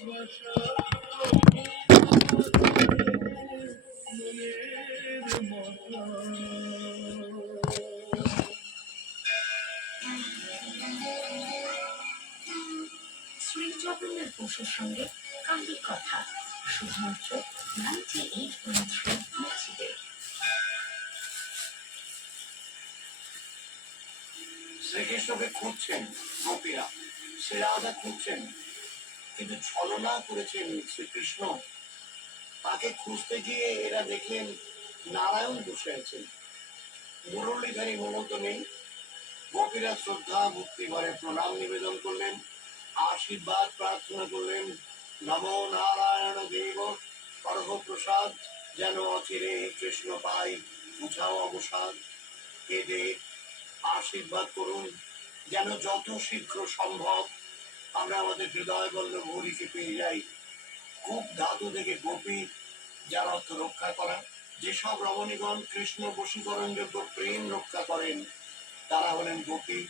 শ্রী জগন্নাথ বসুর সঙ্গে কান্দির কথা শুধুমাত্র 98.3 মিউজিকে। শ্রীকৃষ্ণকে খুঁজছেন গোপীরা, শ্রী রাধা খুঁজছেন, কিন্তু ছলনা করেছেন শ্রীকৃষ্ণ। তাকে খুঁজতে গিয়ে এরা দেখলেন নারায়ণ বসে আছেন, মুরলীধারী মমতা নেই। গোপীরা শ্রদ্ধা ভক্তি ভরে প্রণাম নিবেদন করলেন, আশীর্বাদ প্রার্থনা করলেন। নমো নারায়ণ দেব করহ প্রসাদ, যেন অচিরে কৃষ্ণ পাই বুঝাও অবসাদ। এদের আশীর্বাদ করুন, যেন যত শীঘ্র সম্ভব আমরা আমাদের হৃদয় বল্লভ হরিকে পেয়ে যাই। খুব ধাতু থেকে গোপী, যার অর্থ রক্ষা করা। যেসব রমণীগণ কৃষ্ণ বশীকরণ যোগ্য প্রেম রক্ষা করেন তারা হলেন গোপী।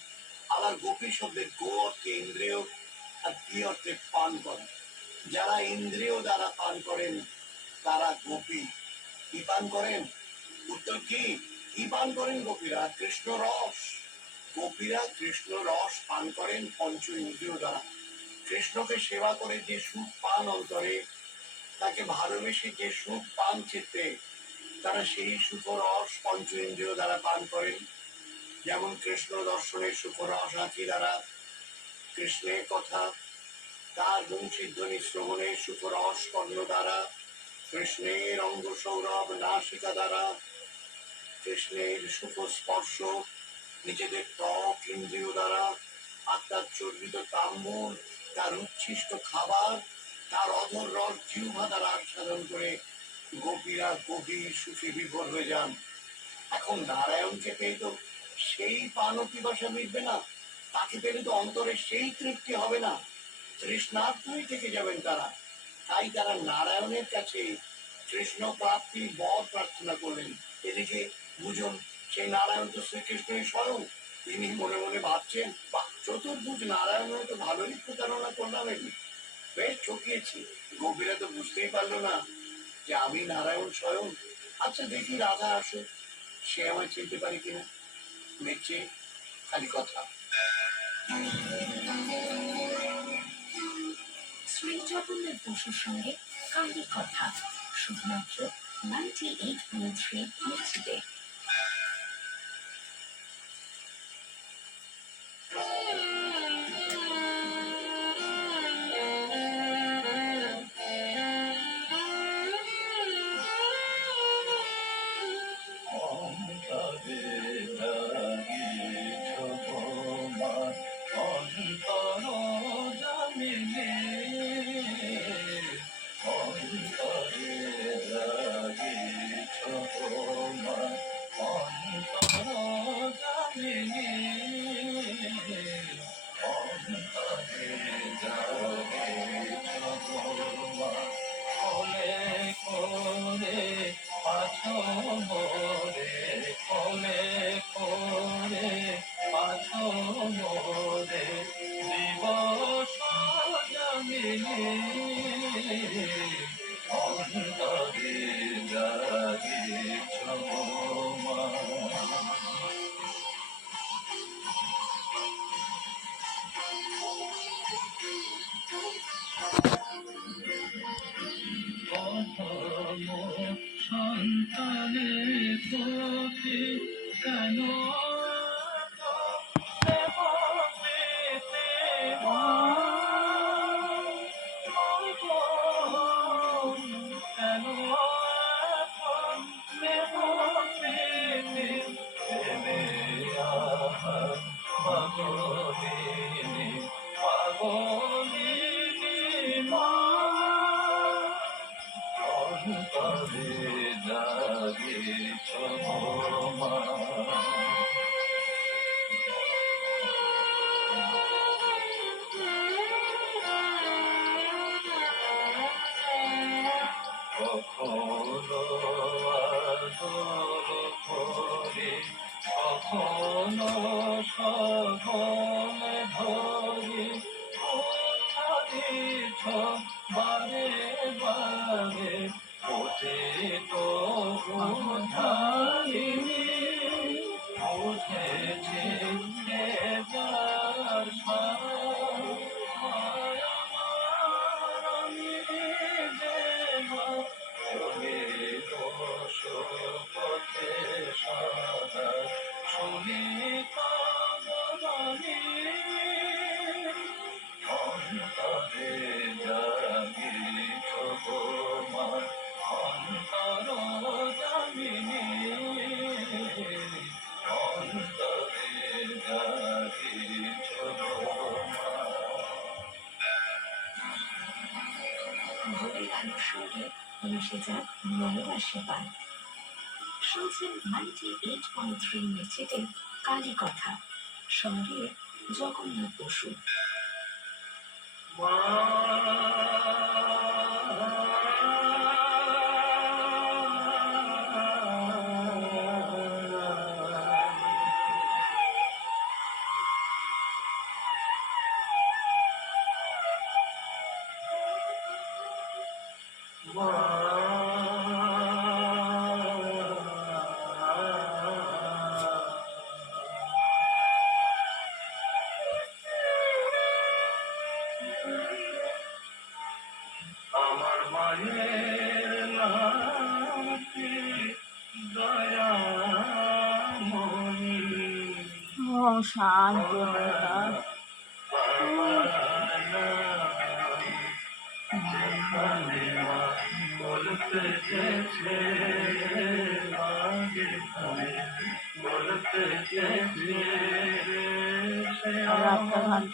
আবার গোপী শব্দের গো অর্থে ইন্দ্রিয় আর পি অর্থে পান করেন। যারা ইন্দ্রিয় দ্বারা পান করেন তারা গোপী। কি পান করেন? উত্তর কি পান করেন গোপীরা? কৃষ্ণ রস। গোপীরা কৃষ্ণ রস পান করেন পঞ্চ ইন্দ্রিয় দ্বারা। কৃষ্ণকে সেবা করে যে সুখ পান অন্তরে, তাকে ভালোবেসে যে সুখ পান চিত্তে, তারা সেই সুখ রস পঞ্চ ইন্দ্রিয় দ্বারা পান করেন। যেমন কৃষ্ণ দর্শনের সুখ রস আঁখি দ্বারা, কৃষ্ণের কথা তার বংশীধ্বনি শ্রবণের সুখ রস কর্ণ দ্বারা, কৃষ্ণের অঙ্গ সৌরভ নাসিকা দ্বারা, কৃষ্ণের সুখ স্পর্শ নিজেদের ত্বক ইন্দ্রিয় দ্বারা, আত্মার চর্বিত তাম্বুল তার উচ্ছিষ্ট খাবার, তার অধর রস জিহ্বা দ্বারা আস্বাদন করে গোপীরা গভীর সুখে বিভোর হয়ে যান। এখন নারায়ণকে পেয়ে তো সেই পান পিপাসা মিটবে না, তাকে পেলে তো অন্তরে সেই তৃপ্তি হবে না, তৃষ্ণার্থই থেকে যাবেন তারা। তাই তারা নারায়ণের কাছে কৃষ্ণ প্রাপ্তির বর প্রার্থনা করলেন। এদিকে বুঝুন, সেই নারায়ণ তো শ্রীকৃষ্ণই স্বয়ং। তিনি মনে মনে ভাবছেন, বা চতুর্ভুজ নারায়ণ তো ভালোই প্রতারণা করলাম, বেশ ঠকিয়েছি। গোপীরা তো বুঝতেই পারলো না যে আমি নারায়ণ স্বয়ং। আচ্ছা দেখি রাধা আসুক, সে আমায় চিনতে পারে কিনা। মিটছে খালি কথা। শ্রী জগন্নাথ বসুর সঙ্গে কান্দির কথা শুধুমাত্র 98.3 মিউজিকে। সন্তানের প্রতি কেন কখনো সঘন ধরি বারে বারে ওঠে তো উদ্ধারিণী উঠেছে এবার মায় আমার আমি দেব চলে দোষ পথে সদা শুনি কামরানি অন্তরে জাগিছ মা অন্তর জামিনী অন্তরে জাগিছ মা। ভোরের আলোর সঙ্গে মিশে যাক নবরাশি পান। শুনছেন 98.3 মির্চিতে কালী কথা, সঙ্গে জগন্নাথ বসু। আমার মায়ের নামটি দয়াময়ী শান্ত যেখানে মা বলতে গেছে যেখানে বলতে গেছে সে রাস্তা আমার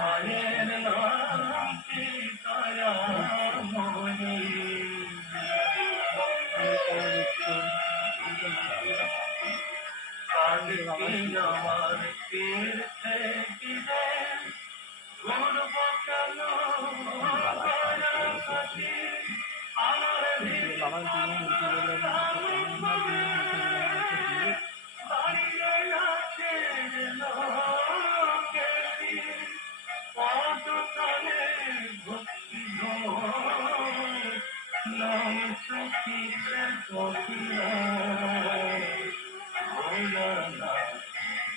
মায়ের নামটি দয়াময়ী কালকে আমার তীর্থে গিয়ে ঘুরব কেন কাছাকাছি আমার দাঁড়িয়ে আছে লোকেরি পদতলে ভক্তি নাম চকিতে কবিরা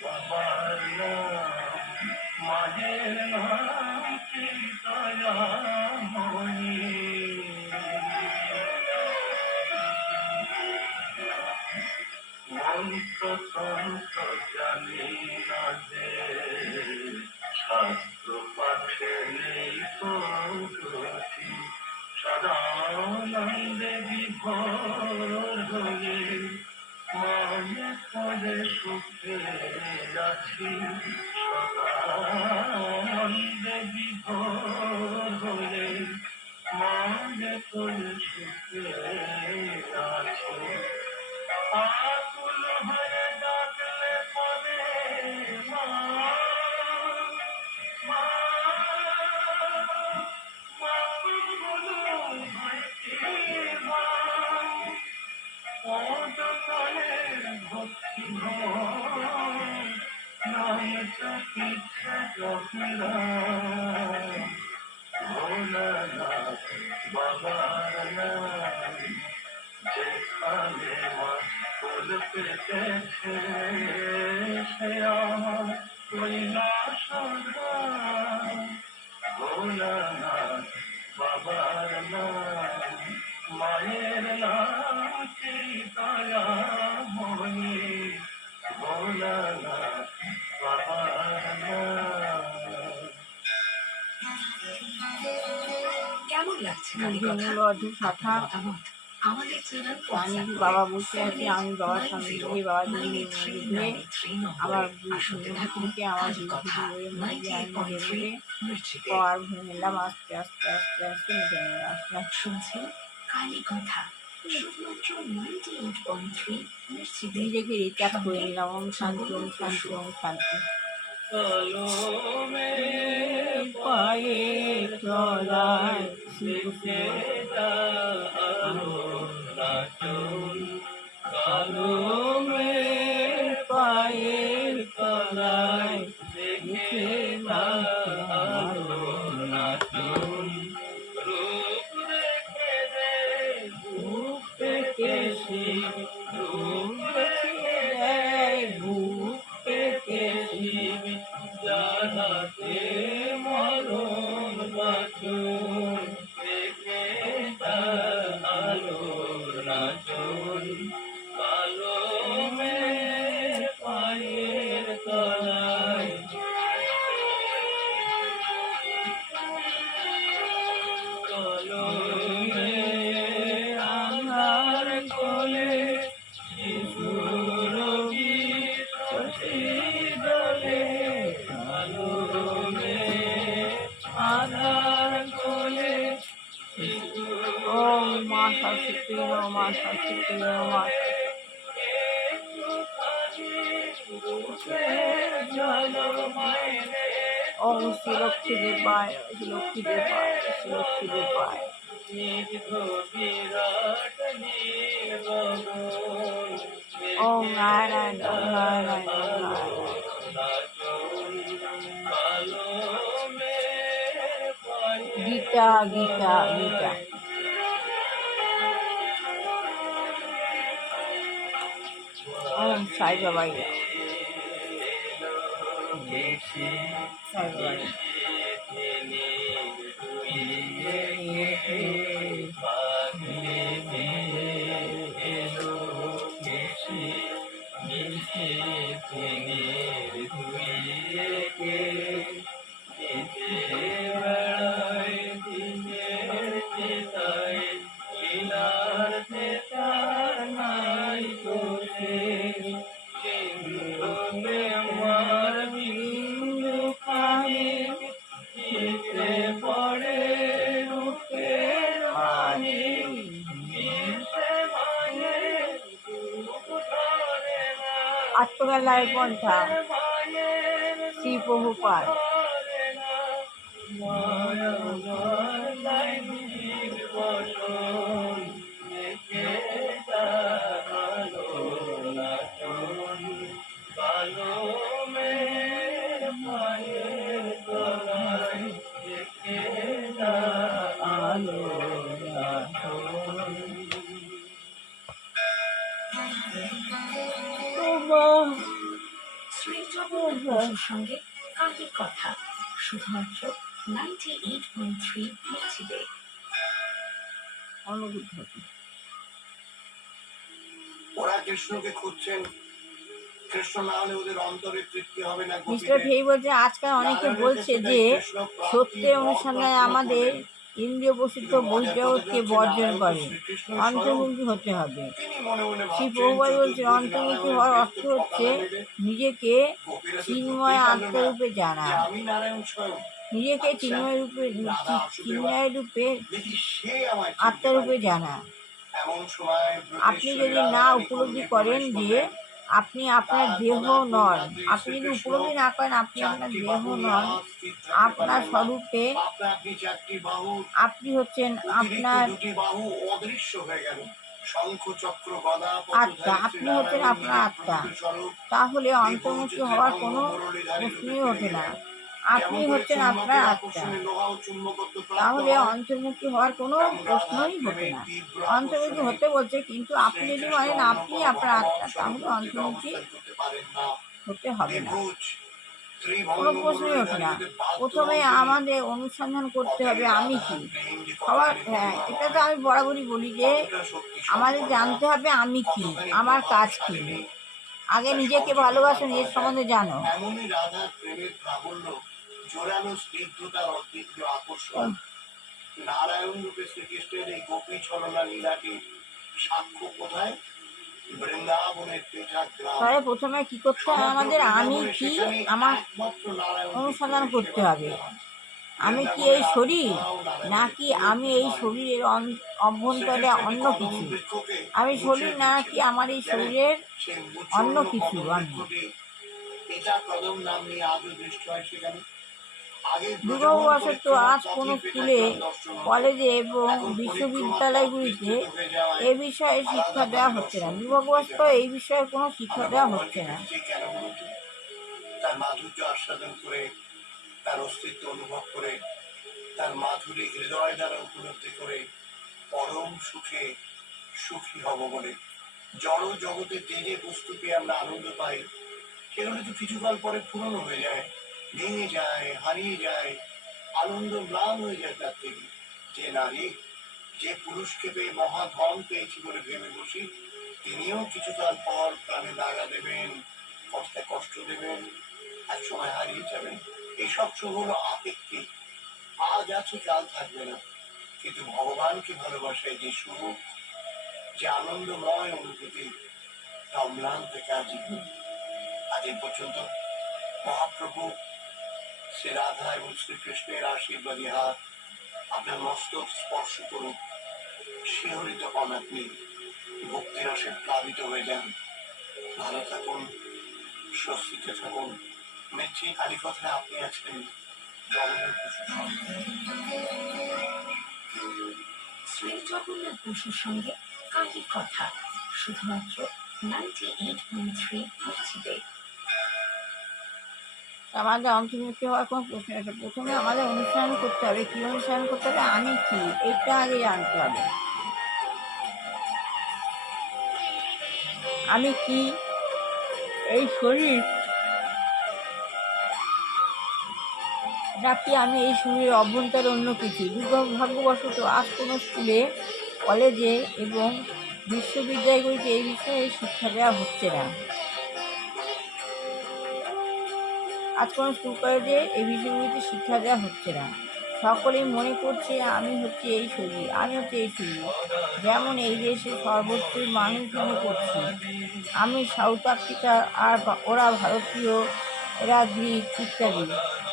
বাবার নাম মায়ের নাম কি দয়াময়ী মন্ত্রতন্ত্র জানি না যে শাস্ত্র পাঠে নেই তো গতি সদানন্দে বিভোর হয়ে মনে করে সুখে আছি সদানন্দে বিভোর হয়ে মনে করে সুখে আছি আকুল হয়ে ডাকলে পরে মা মা মা বলো ভাইটি মা পদতলে ভক্তি নাম চকিছে জপিরা ভোলানাথ বাবার নাম যেখানে মা ফুল পেতেছে সে আমার কৈলাস ভোলানাথ বাবার নাম মায়ের নাম কি দয়াময়ী ভোলানাথ বাবার নাম। কেমন লাগছে কালী কথা? শাখা মতামত আমাদের চ্যানেল আমি বাবা বসে আছি, আমি বাবার সামনে গিয়ে বাবা দিয়ে আমার থেকে আমার আমি ভেবে পর ভেঙেলাম আস্তে আস্তে আস্তে আস্তে মিটে আসলাম। শুনছেন কালী কথা, শুধুমাত্র 98.3 মির্চিতে। নিজেকে রিচার্জ করে নিলাম। ওম শান্তি ওম শান্তি ওম শান্তি। কলমে পায়ে চলায় শিখে আলো নাচন কলমে শান্তি নমা শান্তি নমা ওম শ্রী লক্ষ্মী দেবায় শ্রী লক্ষ্মী দেবায় শ্রী লক্ষ্মী দেবায় ওম নারায়ণ ওম নারায়ণ ওম নারায়ণ গীতা গীতা গীতা ওম সাই বাবাই সাই বাবাই আত্মবেলায় পন্থা শ্রী প্রভুপাদ শ্রী জগন্নাথ বসুর সঙ্গে কাহির কথা শুধুমাত্র 98.3 মির্চিতে। অনুভূত হতো ওরা কৃষ্ণকে খুঁজছেন, কৃষ্ণ না হলে ওদের অন্তরে তৃপ্তি হবে না। মিস্টার ভেই বলছে আজকাল অনেকে বলছে যে সত্যের অনুসন্ধানে আমাদের ইন্দ্রিয় বসিত বহির্জগৎকে বর্জন করে অন্তর্মুখী হতে হবে। শ্রী প্রভুপাদ বলছে অন্তর্মুখী হওয়ার অর্থ হচ্ছে নিজেকে চিন্ময় আত্মরূপে জানা, আমি নারায়ণ স্বয়ং, নিজেকে চিন্ময় রূপে আত্মারূপে জানা। এমন সময় আপনি যদি না উপলব্ধি করেন যে আপনি আপনার দেহ নন, আপনি যদি উপলব্ধি না করেন আপনি আপনার দেহ নন, আপনার স্বরূপে আপনি হচ্ছেন আপনার আত্মা, আপনি হচ্ছেন আপনার আত্মা, তাহলে অন্তর্মুখী হওয়ার কোনো প্রশ্নই ওঠে না। আপনি হচ্ছেন আপনার আত্মা, তাহলে অন্তর্মুখী হওয়ার কোনো প্রশ্নই ওঠে না। অন্তর্মুখী হতে বলছে, কিন্তু আপনি যদি বলেন আপনি আপনার আত্মা, তাহলে অন্তর্মুখী হতে হবে না, কোনো প্রশ্নই ওঠে না। প্রথমে আমাদের অনুসন্ধান করতে হবে আমি কি। সবার হ্যাঁ, এটা তো আমি বরাবরই বলি যে আমাদের জানতে হবে আমি কি, আমার কাজ কি। আগে নিজেকে ভালোবাসো, নিজের সম্বন্ধে জানো। এমনই রাধার প্রেমের প্রাবল্য, জোরালো স্নিগ্ধতার অদ্বিতীয় আকর্ষণ, নারায়ণ রূপে শ্রীকৃষ্ণের এই গোপী ছলনা লীলাটি সাক্ষ্য কোথায়? বৃন্দাবনের পেঠা গ্রাম। তাহলে প্রথমে কি করতে হবে? আমাদের আমি কি আমার অনুসন্ধান করতে হবে। আমি কি এই শরীর, নাকি আমি এই শরীরের অভ্যন্তরে অন্য কিছু? আমি শরীর নাকি আমার এই শরীরের অন্য কিছু? আমি দুর্ভাগ্যবশত আজ কোনো স্কুলে, কলেজে এবং বিশ্ববিদ্যালয়গুলিতে এ বিষয়ে শিক্ষা দেওয়া হচ্ছে না। দুর্ভাগ্যবশত এই বিষয়ে কোনো শিক্ষা দেওয়া হচ্ছে না। তার মাধুর্য আস্বাদন করে, তার অস্তিত্ব অনুভব করে, তার মাধুরী হৃদয় দ্বারা উপলব্ধি করে পরম সুখে সুখী হব বলে জড় জগতে যে যে বস্তু পেয়ে আমরা আনন্দ পাই, সেগুলো তো কিছুকাল পরে পুরনো হয়ে যায়, ভেঙে যায়, হারিয়ে যায়, আনন্দ ম্লান হয়ে যায়। তার থেকে যে নারী, যে পুরুষকে পেয়ে মহাধন পেয়েছি বলে ভেবে বসি, তিনিও কিছুকাল পর প্রাণে দাগা দেবেন, কষ্টে কষ্ট দেবেন, এক সময় হারিয়ে যাবেন। এইসব সুখ হলো আপেক্ষিক, আজ আছে কাল থাকবে না। কিন্তু ভগবানকে ভালোবাসায় যে সুখ, যে আনন্দময় অনুভূতি, তা অম্লান থেকে আজীবন। আজ এই পর্যন্ত মহাপ্রভু শ্রী রাধা এবং শ্রীকৃষ্ণের আশীর্বাদী হাত আপনার মস্তক স্পর্শ করুক। শিহরিত হন আপনি, ভক্তিরসে প্লাবিত হয়ে যান। ভালো থাকুন, স্বস্তিতে থাকুন। মেচি কালীপথে আপনি আছেন জগন্নাথ বসুর সঙ্গে। শ্রী জগন্নাথ বসুর সঙ্গে কালী কথা, শুধুমাত্র 98.3 মির্চিতে। আমাদের অন্তর্ভুক্তি হওয়ার কোনো প্রশ্ন আছে? প্রথমে আমাদের অনুসরণ করতে হবে। কী অনুসরণ করতে হবে? আমি কি, এটা আগে জানতে হবে। আমি কি, এই শরীর নাকি আমি এই শরীরের অভ্যন্তরে অন্য কিছু? দুর্ভাগ্যবশত আজ কোনো স্কুলে, কলেজে এবং বিশ্ববিদ্যালয়গুলিতে এই বিষয়ে শিক্ষা দেওয়া হচ্ছে না। আজ কোনো স্কুল কলেজে এই বিষয়গুলিতে শিক্ষা দেওয়া হচ্ছে না। সকলেই মনে করছে আমি হচ্ছে এই শরীর, আমি হচ্ছে এই শরীর। যেমন এই দেশে সর্বত্রই মানুষ মনে করছি আমি সাউথ আফ্রিকা, আর ওরা ভারতীয়, এরা গ্রিক ইত্যাদি।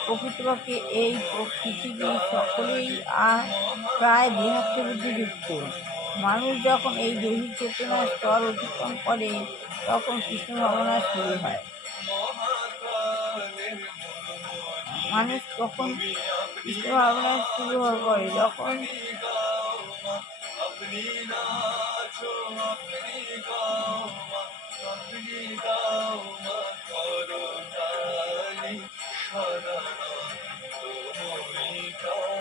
প্রকৃতপক্ষে এই পৃথিবীর সকলেই প্রায় দেহাত্ম বুদ্ধিযুক্ত। মানুষ যখন এই দৈহিক চেতনার স্তর অতিক্রম করে তখন কৃষ্ণ ভাবনা শুরু হয়। মানুষ তখন কৃষ্ণ ভাবনা শুরু করে যখন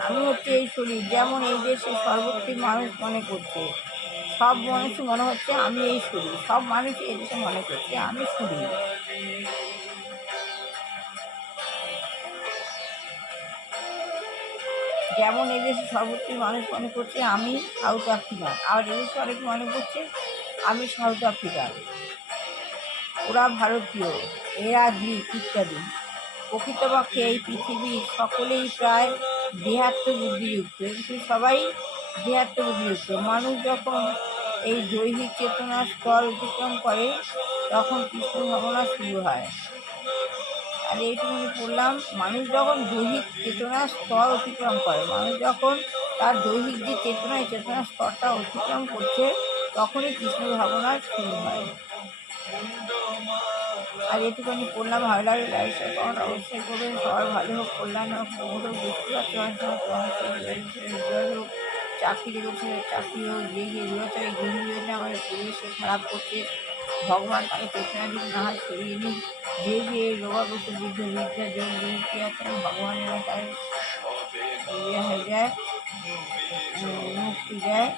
আমি হচ্ছে এই শরীর, যেমন এই দেশে সর্বত্রই মানুষ মনে করছে, সব মানুষই মনে হচ্ছে আমি এই শরীর, সব মানুষ এই দেশে মনে করছে আমি শরীর। যেমন এদেশে সর্বত্রই মানুষ মনে করছে আমি সাউথ আফ্রিকান, আর এদেশে অনেক মনে করছে আমি সাউথ আফ্রিকান, ওরা ভারতীয়, এরা গ্রিক ইত্যাদি। প্রকৃতপক্ষে এই পৃথিবীর সকলেই প্রায় দেহাত্ম বুদ্ধিযুক্ত, কিন্তু সবাই দেহাত্ম বুদ্ধিযুক্ত। মানুষ যখন এই দৈহিক চেতনার স্তর অতিক্রম করে তখন কৃষ্ণ ভাবনা শুরু হয়। আর এইটুকুনি পড়লাম, মানুষ যখন দৈহিক চেতনার স্তর অতিক্রম করে, মানুষ যখন তার দৈহিক যে চেতনা, এই চেতনার স্তরটা অতিক্রম করছে তখনই কৃষ্ণ ভাবনা শুরু হয়। আর এটুকুনি পড়লাম, ভালো লাগে লাইক তখন অবশ্যই করবেন। সবার ভালো হোক, কল্যাণ হোক, মঙ্গল হোক। বুঝতে পারছি অনেক সময় হোক, চাকরি করছে, চাকরি হোক, যে যে রয়েছে এই গৃহীতে আমাদের পরিবেশকে খারাপ করছে, ভগবান তাকে চেতনা দিক না হয় সরিয়ে নিন। যে যে রোগাগ্রস্ত বৃদ্ধ বৃদ্ধা যোগ মুক্তি আছেন, ভগবানের তাই ইয়ে হয়ে যায়, মুক্তি দেয়।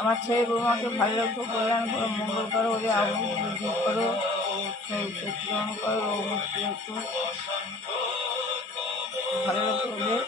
আমার ছেলে বৌমাকে ভালো রাখো, কল্যাণ করো, মঙ্গল করো, ওদের আবহাওয়া বৃদ্ধি করো, সচেতন করো, রোগ মুক্তি রাখো, ভালো রাখো ওদের।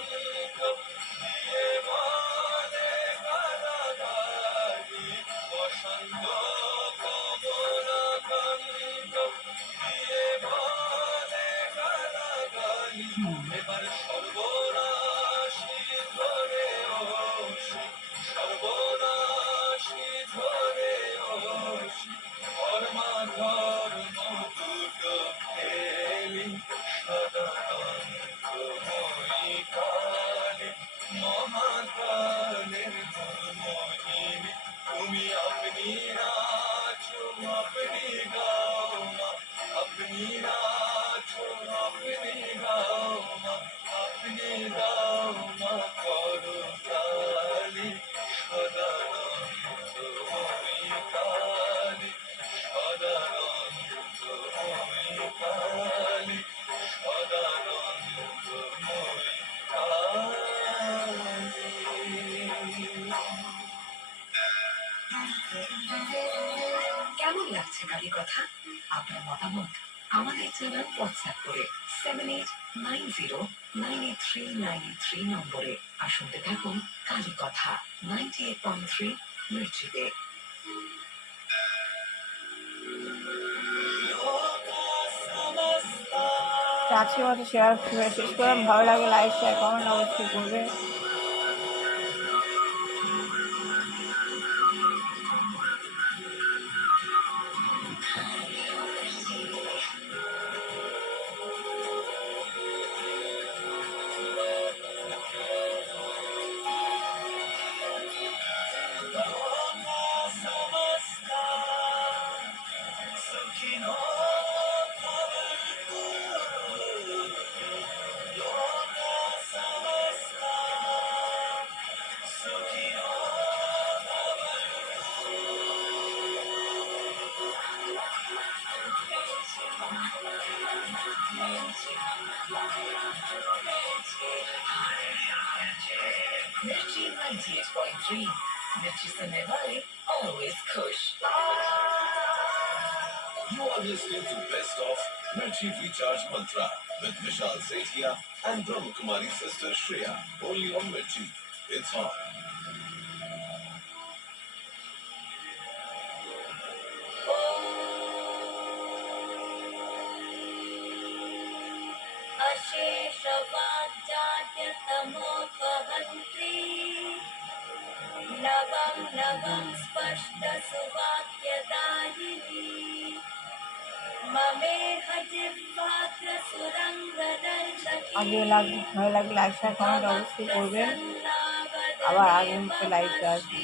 কেমন লাগছে কালী কথা? আপনার মতামত আমাদের জানান হোয়াটসঅ্যাপ করে 7890983983 নম্বরে। আর শুনতে থাকুন কালী কথা 98.3 মির্চিতে। আজকের মতো শেয়ার শেষ করলাম। ভালো লাগে লাইক শেয়ার কমেন্ট অবশ্যই করবে। Mirchi 98.3. Mirchi सुनने वाले always खुश. You are listening to Best of Mirchi Recharge Mantra with Vishal Sethia and Brahma Kumari's sister Shreya. Only on Mirchi. It's on. अशेषवाक्जाड्यतमोपहन्त्री नवं नवं स्पष्टसुवाक्यदायिनी ममेह जिह्वाग्रसुरङ्गदर्शकी আগে ভালো লাগলে লাইক শেয়ার কমেন্ট অবশ্যই করবেন। আবার আগামীতে লাইভে আসবো।